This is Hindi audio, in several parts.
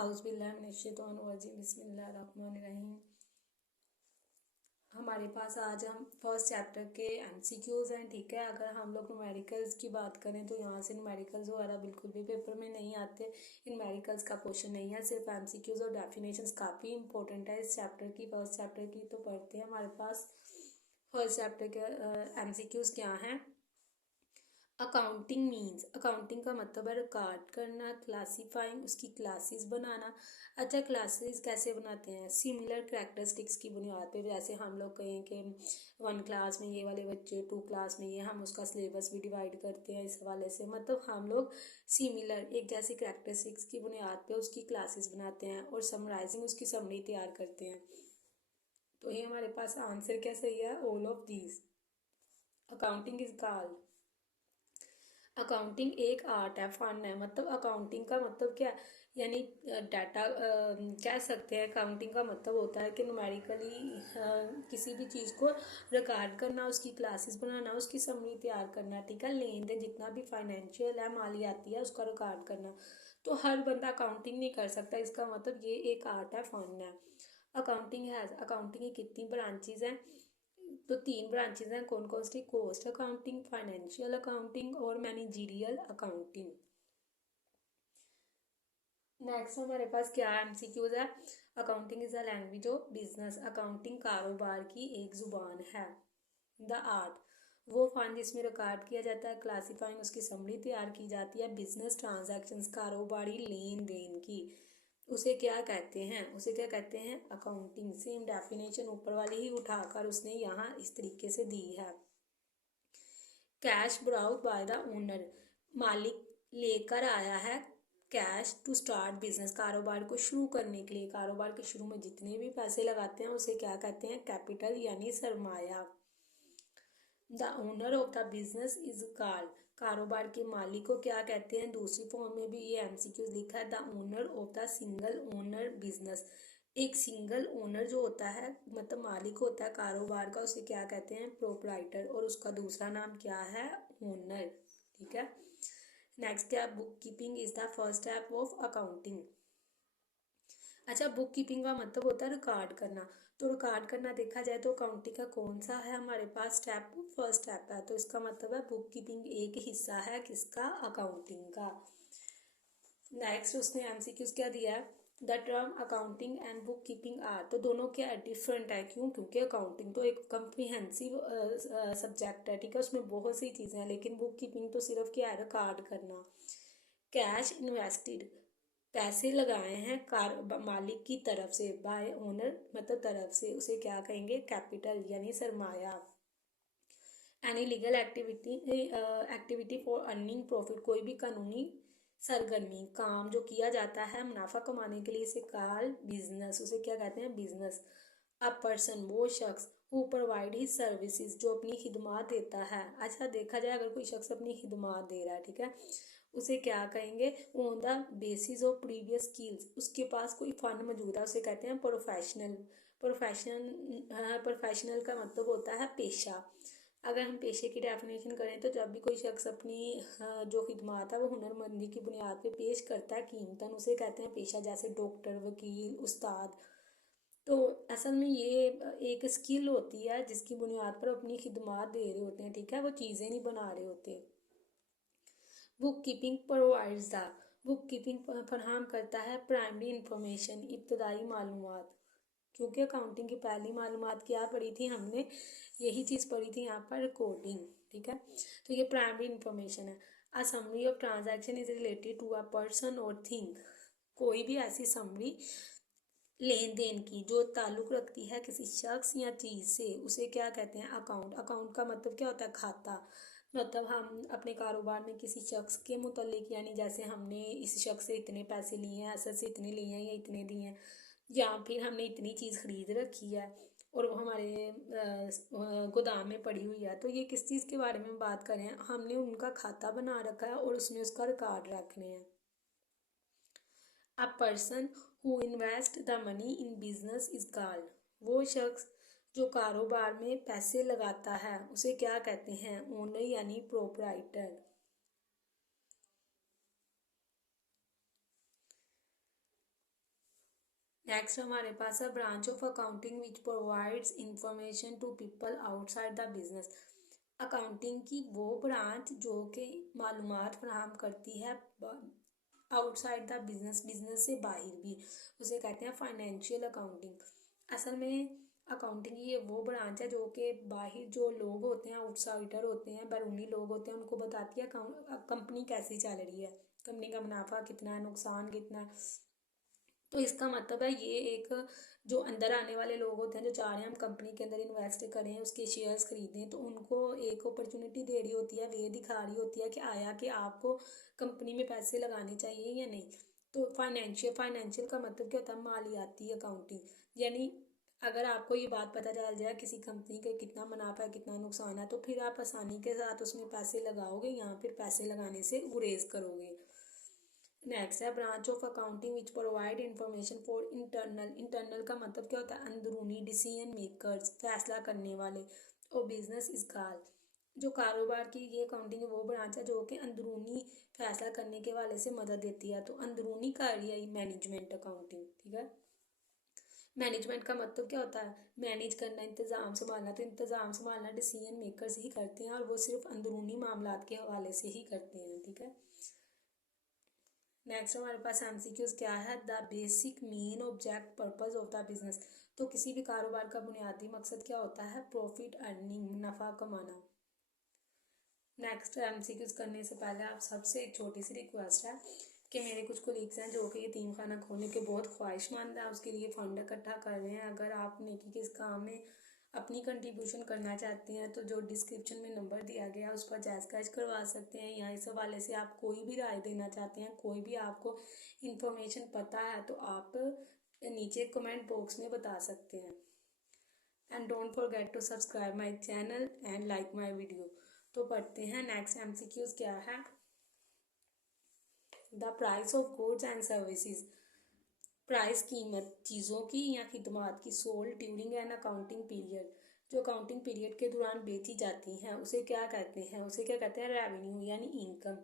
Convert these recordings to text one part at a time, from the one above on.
औज़ुबिल्लाहिमिनश्शैतानिर्रजीम बिस्मिल्लाहिर्रहमानिर्रहीम। हमारे पास आज हम फर्स्ट चैप्टर के एमसीक्यूज़ हैं, ठीक है। अगर हम लोग न्यूमेरिकल्स की बात करें तो यहाँ से न्यूमेरिकल्स वगैरह बिल्कुल भी पेपर में नहीं आते। न्यूमेरिकल्स का क्वेश्चन नहीं है, सिर्फ एमसीक्यूज़ और डेफिनेशंस काफ़ी इंपॉर्टेंट है इस चैप्टर की। फर्स्ट चैप्टर की तो पढ़ते हैं। हमारे पास फर्स्ट चैप्टर के एमसीक्यूज़ क्या हैं। अकाउंटिंग मीन्स, अकाउंटिंग का मतलब है रिकॉर्ड करना, क्लासीफाइंग, उसकी क्लासेस बनाना। अच्छा, क्लासेस कैसे बनाते हैं? सिमिलर कैरेक्टरिस्टिक्स की बुनियाद पे, जैसे हम लोग कहें कि 1 क्लास में ये वाले बच्चे, 2 क्लास में ये, हम उसका सिलेबस भी डिवाइड करते हैं इस हवाले से। मतलब हम लोग सिमिलर एक जैसी कैरेक्टरिस्टिक्स की बुनियाद पे उसकी क्लासेस बनाते हैं और समराइजिंग उसकी समरी तैयार करते हैं। तो ये हमारे पास आंसर क्या सही है? All of these. Accounting is called, accounting एक आर्ट है, फन है। मतलब अकाउंटिंग का मतलब क्या है? यानी डाटा कह सकते हैं। अकाउंटिंग का मतलब होता है कि न्यूमेरिकली किसी भी चीज़ को रिकॉर्ड करना, उसकी क्लासेस बनाना, उसकी समरी तैयार करना, ठीक है। लेन देन जितना भी फाइनेंशियल है, मालियाती है, उसका रिकॉर्ड करना। तो हर बंदा अकाउंटिंग नहीं कर सकता, इसका मतलब ये एक आर्ट है, फन है। अकाउंटिंग की कितनी ब्रांचेज हैं? तो 3 ब्रांचेज हैं। कौन कौन सी? कॉस्ट अकाउंटिंग, फाइनेंशियल अकाउंटिंग और मैनेजरियल अकाउंटिंग। नेक्स्ट हमारे पास क्या एमसीक्यूज है। Accounting is a language of business, accounting कारोबार की एक जुबान है। द आर्ट, वो फन जिसमें रिकॉर्ड किया जाता है, क्लासीफाइंग उसकी समरी तैयार की जाती है, बिजनेस ट्रांजैक्शंस कारोबारी लेन देन की, उसे क्या कहते हैं? उसे क्या कहते हैं? अकाउंटिंग। सेम डेफिनेशन ऊपर वाली ही उठाकर उसने यहाँ इस तरीके से दी है। Cash brought by the owner, मालिक लेकर आया है कैश टू स्टार्ट बिजनेस, कारोबार को शुरू करने के लिए। कारोबार के शुरू में जितने भी पैसे लगाते हैं उसे क्या कहते हैं? कैपिटल यानी सरमाया। The owner of the business is called, कारोबार के मालिक को क्या कहते हैं? दूसरी फॉर्म में भी ये एमसीक्यूज लिखा है। The owner of the single owner business, एक सिंगल ओनर जो होता है, मतलब मालिक होता है कारोबार का, उसे क्या कहते हैं? प्रोप्राइटर। और उसका दूसरा नाम क्या है? ओनर, ठीक है। नेक्स्ट क्या? Book keeping is the first step of accounting. अच्छा, बुक कीपिंग का मतलब होता है रिकॉर्ड करना। तो रिकॉर्ड करना देखा जाए तो अकाउंटिंग का कौन सा है हमारे पास स्टेप? फर्स्ट स्टेप है। तो इसका मतलब है बुक कीपिंग एक हिस्सा है किसका? अकाउंटिंग का। नेक्स्ट उसने एमसीक्यूज क्या दिया है? The term accounting and book keeping are, तो दोनों क्या है? डिफरेंट है। क्यों? क्योंकि अकाउंटिंग तो एक कम्प्रीहेंसिव सब्जेक्ट है, ठीक है। उसमें बहुत सी चीज़ें हैं, लेकिन बुक कीपिंग तो सिर्फ क्या है? रिकॉर्ड करना। कैश इन्वेस्टेड, पैसे लगाए हैं कार मालिक की तरफ से, बाय ओनर मतलब तरफ से, उसे क्या कहेंगे? कैपिटल यानी सरमाया। Any legal activity for earning profit, कोई भी कानूनी सरगर्मी, काम जो किया जाता है मुनाफा कमाने के लिए, इसे कॉल बिजनेस, उसे क्या कहते हैं? बिजनेस। अ पर्सन, वो शख्स, हु प्रोवाइड हिज सर्विसेज, जो अपनी खिदमात देता है। अच्छा, देखा जाए अगर कोई शख्स अपनी खिदमात दे रहा है, ठीक है, उसे क्या कहेंगे? On the basis of previous skills, उसके पास कोई फंड मौजूद है, उसे कहते हैं प्रोफेशनल। प्रोफेशनल का मतलब होता है पेशा। अगर हम पेशे की डेफिनेशन करें तो जब भी कोई शख्स अपनी जो खिदमात है वो हुनरमंदी की बुनियाद पे पेश करता है कीमतन, उसे कहते हैं पेशा। जैसे डॉक्टर, वकील, उस्ताद। तो असल में ये एक स्किल होती है जिसकी बुनियाद पर अपनी खिदमात दे रहे होते हैं, ठीक है, वो चीज़ें नहीं बना रहे होते। Book keeping provides the, book keeping फराहम करता है प्राइमरी इंफॉर्मेशन, इब्तदाई मालूमात। क्योंकि अकाउंटिंग की पहली मालूमात क्या पढ़ी थी हमने? यही चीज़ पढ़ी थी यहाँ पर, रिकॉर्डिंग, ठीक है। तो ये प्राइमरी इंफॉर्मेशन है। A summary of transaction is related to a person और थिंग, कोई भी ऐसी समरी लेन देन की जो ताल्लुक़ रखती है किसी शख्स या चीज़ से, उसे क्या कहते हैं? अकाउंट। अकाउंट का मतलब क्या होता है? खाता। मतलब हम अपने कारोबार में किसी शख्स के मुतल्लिक, यानी जैसे हमने इस शख्स से इतने पैसे लिए हैं, असद से इतने लिए हैं या इतने दिए हैं, या फिर हमने इतनी चीज़ खरीद रखी है और वो हमारे गोदाम में पड़ी हुई है, तो ये किस चीज़ के बारे में बात कर रहे हैं? हमने उनका खाता बना रखा है और उसमें उसका रिकॉर्ड रखने हैं। A person who invest the money in business is called, वो शख्स जो कारोबार में पैसे लगाता है उसे क्या कहते हैं? ओनर यानी प्रोप्राइटर। नेक्स्ट हमारे पास है branch of accounting which provides information to people outside the business. Accounting की वो ब्रांच जो कि मालूमात फराहम करती है आउटसाइड द बिजनेस, बिजनेस से बाहर भी, उसे कहते हैं फाइनेंशियल अकाउंटिंग। असल में अकाउंटिंग की ये वो ब्रांच है जो कि बाहर जो लोग होते हैं, आउटसाइडर होते हैं, बैरूनी लोग होते हैं, उनको बताती है कंपनी कैसी चल रही है, कंपनी का मुनाफा कितना है, नुकसान कितना है। तो इसका मतलब है ये एक जो अंदर आने वाले लोग होते हैं जो चाह रहे हैं हम कंपनी के अंदर इन्वेस्ट करें, उसके शेयर्स खरीदें, तो उनको एक अपॉर्चुनिटी दे रही होती है, वे दिखा रही होती है कि आया कि आपको कंपनी में पैसे लगाने चाहिए या नहीं। तो फाइनेंशियल का मतलब क्या होता है, मालियाती अकाउंटिंग। यानी अगर आपको ये बात पता चल जाए किसी कंपनी के कितना मुनाफा है कितना नुकसान है, तो फिर आप आसानी के साथ उसमें पैसे लगाओगे या फिर पैसे लगाने से गुरेज करोगे। नेक्स्ट है branch of accounting which provide information for internal का मतलब क्या होता है, अंदरूनी डिसीजन मेकर्स, फैसला करने वाले। और बिजनेस इज कॉल, जो कारोबार की ये अकाउंटिंग है वो ब्रांच है जो कि अंदरूनी फैसला करने के वाले से मदद देती है। तो अंदरूनी कार्य मैनेजमेंट अकाउंटिंग, ठीक है। मैनेजमेंट का मतलब क्या होता है, मैनेज करना, इंतज़ाम संभालना। तो इंतज़ाम संभालना डिसीजन मेकर्स ही करते हैं और वो सिर्फ अंदरूनी मामलात के हवाले से ही करते हैं, ठीक है। नेक्स्ट हमारे पास एमसीक्यूज क्या है, the basic main object purpose of the business. तो किसी भी कारोबार का बुनियादी मकसद क्या होता है, प्रॉफिट अर्निंग, मुनाफा कमाना। नेक्स्ट एमसीक्यूज करने से पहले आप सबसे एक छोटी सी रिक्वेस्ट है कि मेरे कुछ कोलीग्स हैं जो कि यतीम खाना खोलने के बहुत ख्वाहिशमंद हैं, उसके लिए फंड इकट्ठा कर रहे हैं। अगर आप नेकी के इस काम में अपनी कंट्रीब्यूशन करना चाहते हैं तो जो डिस्क्रिप्शन में नंबर दिया गया है उस पर जायज़ कैश करवा सकते हैं, या इस हवाले से आप कोई भी राय देना चाहते हैं, कोई भी आपको इंफॉर्मेशन पता है तो आप नीचे कमेंट बॉक्स में बता सकते हैं। And don't forget to subscribe my channel and like my video. तो पढ़ते हैं नेक्स्ट एमसीक्यूज क्या है, the price of goods and services. Price कीमत चीज़ों की या खिदमात की, sold during an accounting period, जो अकाउंटिंग पीरियड के दौरान बेची जाती हैं उसे क्या कहते हैं, उसे क्या कहते हैं, रेवेन्यू यानी इनकम।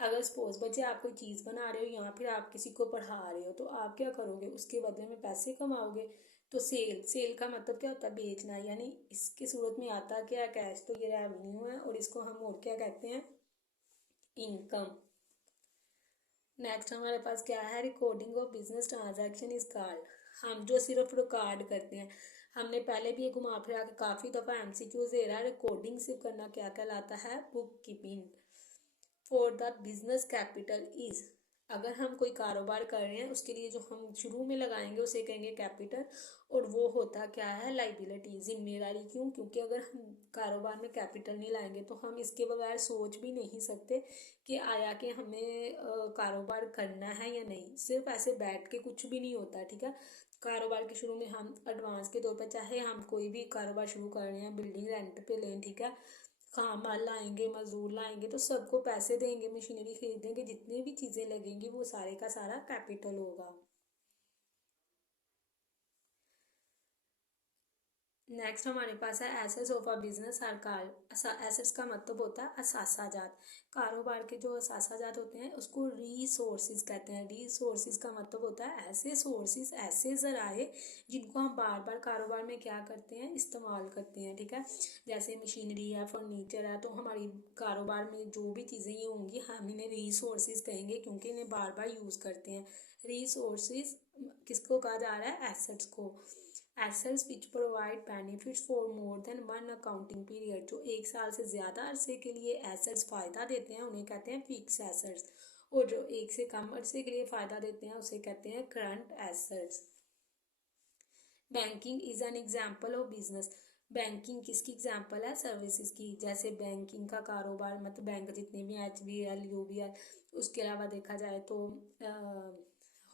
अगर सपोज बच्चे आप कोई चीज़ बना रहे हो या फिर आप किसी को पढ़ा रहे हो तो आप क्या करोगे, उसके बदले में पैसे कमाओगे। तो सेल का मतलब क्या होता है, बेचना, यानी इसकी सूरत में आता क्या है, कैश। तो ये रेवेन्यू है और इसको हम और क्या कहते हैं, इनकम। नेक्स्ट हमारे पास क्या है, recording of business transaction is called. हम जो सिर्फ रिकॉर्ड करते हैं, हमने पहले भी ये घुमा फिरा के काफ़ी दफ़ा एमसीक्यूज दे रहा है, रिकॉर्डिंग सिर्फ करना क्या कहलाता है, book keeping. For the business capital is, अगर हम कोई कारोबार कर रहे हैं उसके लिए जो हम शुरू में लगाएंगे उसे कहेंगे कैपिटल, और वो होता क्या है, लाइबिलिटी, जिम्मेदारी। क्यों, क्योंकि अगर हम कारोबार में कैपिटल नहीं लाएंगे तो हम इसके बगैर सोच भी नहीं सकते कि आया कि हमें कारोबार करना है या नहीं। सिर्फ ऐसे बैठ के कुछ भी नहीं होता, ठीक है। कारोबार के शुरू में हम एडवांस के तौर पर, चाहे हम कोई भी कारोबार शुरू कर रहे हैं, बिल्डिंग रेंट पे लें, ठीक है, काम माल लाएंगे, मजदूर लाएंगे, तो सबको पैसे देंगे, मशीनरी खरीदेंगे, जितनी भी चीज़ें लगेंगी वो सारे का सारा कैपिटल होगा। नेक्स्ट हमारे पास है assets of a business are called. Assets का मतलब होता है असासाजात। कारोबार के जो असासाजात होते हैं उसको रिसोर्सेज कहते हैं। रिसोर्सेज का मतलब होता है ऐसे सोर्सेज, ऐसे जराए जिनको हम बार बार कारोबार में क्या करते हैं, इस्तेमाल करते हैं, ठीक है। जैसे मशीनरी है, फर्नीचर है, तो हमारी कारोबार में जो भी चीज़ें ये होंगी हम इन्हें रिसोर्सेज कहेंगे क्योंकि इन्हें बार बार यूज़ करते हैं। रिसोर्सेज किसको कहा जा रहा है, एसेट्स को। Assets which provide benefits for more than one accounting period, जो एक साल से ज़्यादा अरसे के लिए एसेट्स फ़ायदा देते हैं उन्हें कहते हैं फिक्स एसेट्स, और जो एक से कम अरसे के लिए फ़ायदा देते हैं उसे कहते हैं current assets. Banking is an example of business. Banking किसकी एग्जाम्पल है, सर्विसेज की। जैसे बैंकिंग का कारोबार मतलब बैंक जितने भी HBL UBL, उसके अलावा देखा जाए तो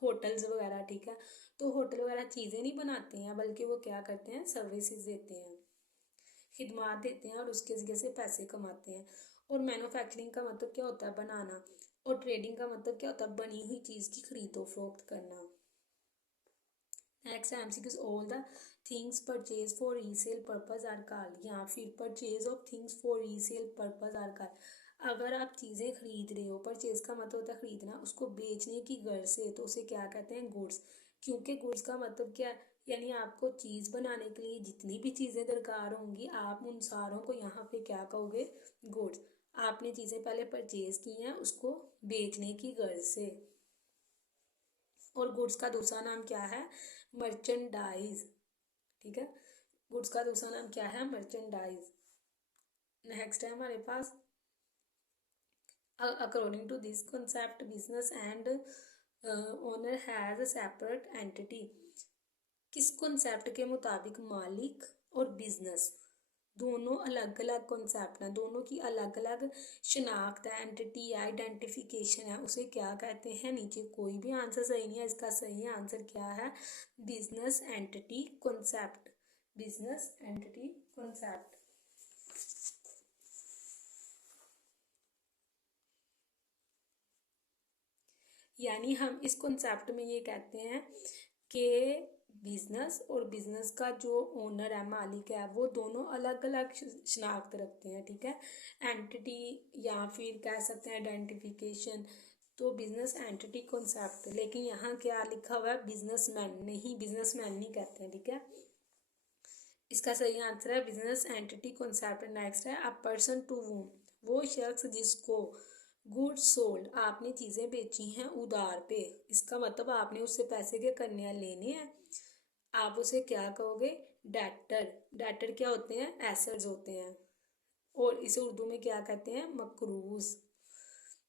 होटल्स वगैरह, ठीक है। तो होटल वगैरह चीज़ें नहीं बनाते हैं बल्कि वो क्या करते हैं, सर्विसेज देते हैं, खिदमात देते हैं और उसके ज़रिए से पैसे कमाते हैं। और मैन्युफैक्चरिंग का मतलब क्या होता है, बनाना। और ट्रेडिंग का मतलब क्या होता है, बनी हुई चीज़ की खरीदो फरोख्त करना। Next MCQs, all the things purchase for resale purpose are called, या फिर purchase of things for resale purpose are called. अगर आप चीज़ें खरीद रहे हो, परचेज का मतलब होता है खरीदना, उसको बेचने की गर्ज से, तो उसे क्या कहते हैं, गुड्स। क्योंकि गुड्स का मतलब क्या है, यानी आपको चीज़ बनाने के लिए जितनी भी चीज़ें दरकार होंगी आप उन सारों को यहाँ पे क्या कहोगे, गुड्स। आपने चीज़ें पहले परचेज की हैं उसको बेचने की गर्ज से। और गुड्स का दूसरा नाम क्या है, मर्चेंडाइज। ठीक है, गुड्स का दूसरा नाम क्या है, मर्चेंडाइज। नेक्स्ट है हमारे पास, according to this concept business and owner has a separate entity. किस कॉन्सेप्ट के मुताबिक मालिक और बिजनेस दोनों अलग अलग कॉन्सेप्ट हैं, दोनों की अलग अलग शनाख्त है, एंटिटी है, आइडेंटिफिकेशन है, उसे क्या कहते हैं। नीचे कोई भी आंसर सही नहीं है, इसका सही आंसर क्या है, business entity concept, business entity concept. यानी हम इस कॉन्सेप्ट में ये कहते हैं कि बिजनेस और बिजनेस का जो ओनर है, मालिक है, वो दोनों अलग अलग शनाख्त रखते हैं। ठीक है, एंटिटी या फिर कह सकते हैं आइडेंटिफिकेशन, तो बिजनेस एंटिटी कॉन्सेप्ट। लेकिन यहाँ क्या लिखा हुआ है, बिजनेसमैन, नहीं बिजनेसमैन नहीं कहते हैं। ठीक है, इसका सही आंसर है बिजनेस एंटिटी कॉन्सेप्ट। नेक्स्ट है, अ पर्सन टू वूम, वो शख्स जिसको गुड्स सोल्ड, आपने चीज़ें बेची हैं उधार पे, इसका मतलब आपने उससे पैसे के करने हैं, लेने हैं, आप उसे क्या कहोगे, डेटर। डेटर क्या होते हैं, एसेट्स होते हैं, और इसे उर्दू में क्या कहते हैं, मकरूज।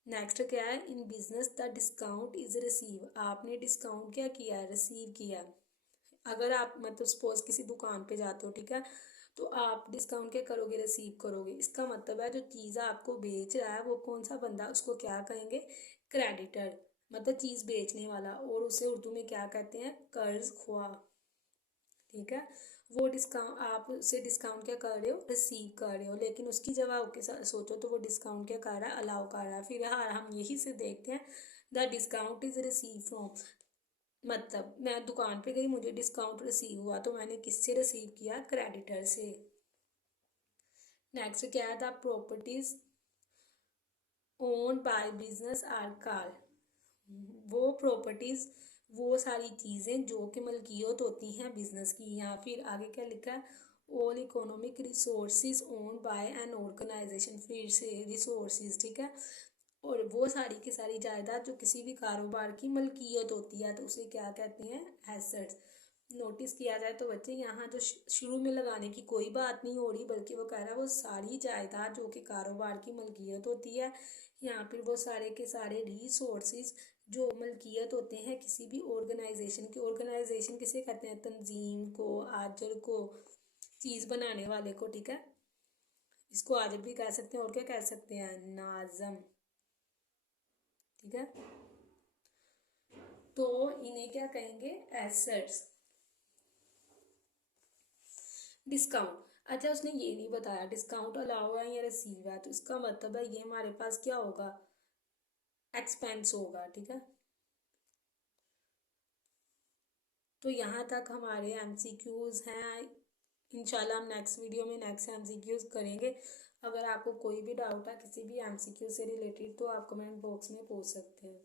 नेक्स्ट क्या है, in business the discount is receive, आपने डिस्काउंट क्या किया, रिसीव किया। अगर आप मतलब सपोज किसी दुकान पे जाते हो, ठीक है, तो आप डिस्काउंट क्या करोगे, रिसीव करोगे। इसका मतलब है जो चीज़ आपको बेच रहा है वो कौन सा बंदा, उसको क्या कहेंगे, क्रेडिटर, मतलब चीज़ बेचने वाला, और उसे उर्दू में क्या कहते हैं, कर्ज ख्वा। ठीक है, वो डिस्काउंट, आप उससे डिस्काउंट क्या कर रहे हो, रिसीव कर रहे हो, लेकिन उसकी जगह आपके साथ सोचो तो वो डिस्काउंट क्या कर रहा है, अलाउ कर रहा है। फिर हाँ, हम यही से देखते हैं, the discount is receive from, मतलब मैं दुकान पे गई, मुझे डिस्काउंट रिसीव हुआ, तो मैंने किससे रिसीव किया, क्रेडिटर से। नेक्स्ट क्या है, the properties own by business are car, वो प्रॉपर्टीज, वो सारी चीज़ें जो कि मलकियत होती हैं बिजनेस की। या फिर आगे क्या लिखा है, all economic resources own by an organization, फिर से रिसोर्सेज। ठीक है, और वो सारी की सारी जायदाद जो किसी भी कारोबार की मलकियत होती है तो उसे क्या कहते हैं, एसेट्स। नोटिस किया जाए तो बच्चे यहाँ जो शुरू में लगाने की कोई बात नहीं हो रही, बल्कि वो कह रहा है वो सारी जायदाद जो कि कारोबार की मलकियत होती है, या फिर वो सारे के सारे रिसोर्सेज जो मलकियत होते हैं किसी भी ऑर्गेनाइजेशन की। ऑर्गेनाइजेशन किसे कहते हैं, तंजीम को, आजर को, चीज़ बनाने वाले को। ठीक है, इसको आजर भी कह सकते हैं, और क्या कह सकते हैं, नाजम। ठीक है, तो इन्हें क्या कहेंगे, एसेट्स। डिस्काउंट, अच्छा उसने ये नहीं बताया डिस्काउंट अलाउ है या रिसीव है, तो इसका मतलब है ये हमारे पास क्या होगा, एक्सपेंस होगा। ठीक है, तो यहाँ तक हमारे एमसीक्यूज हैं। इंशाल्लाह हम नेक्स्ट वीडियो में नेक्स्ट एमसीक्यूज करेंगे। अगर आपको कोई भी डाउट है किसी भी एमसीक्यू से रिलेटेड तो आप कमेंट बॉक्स में पूछ सकते हैं।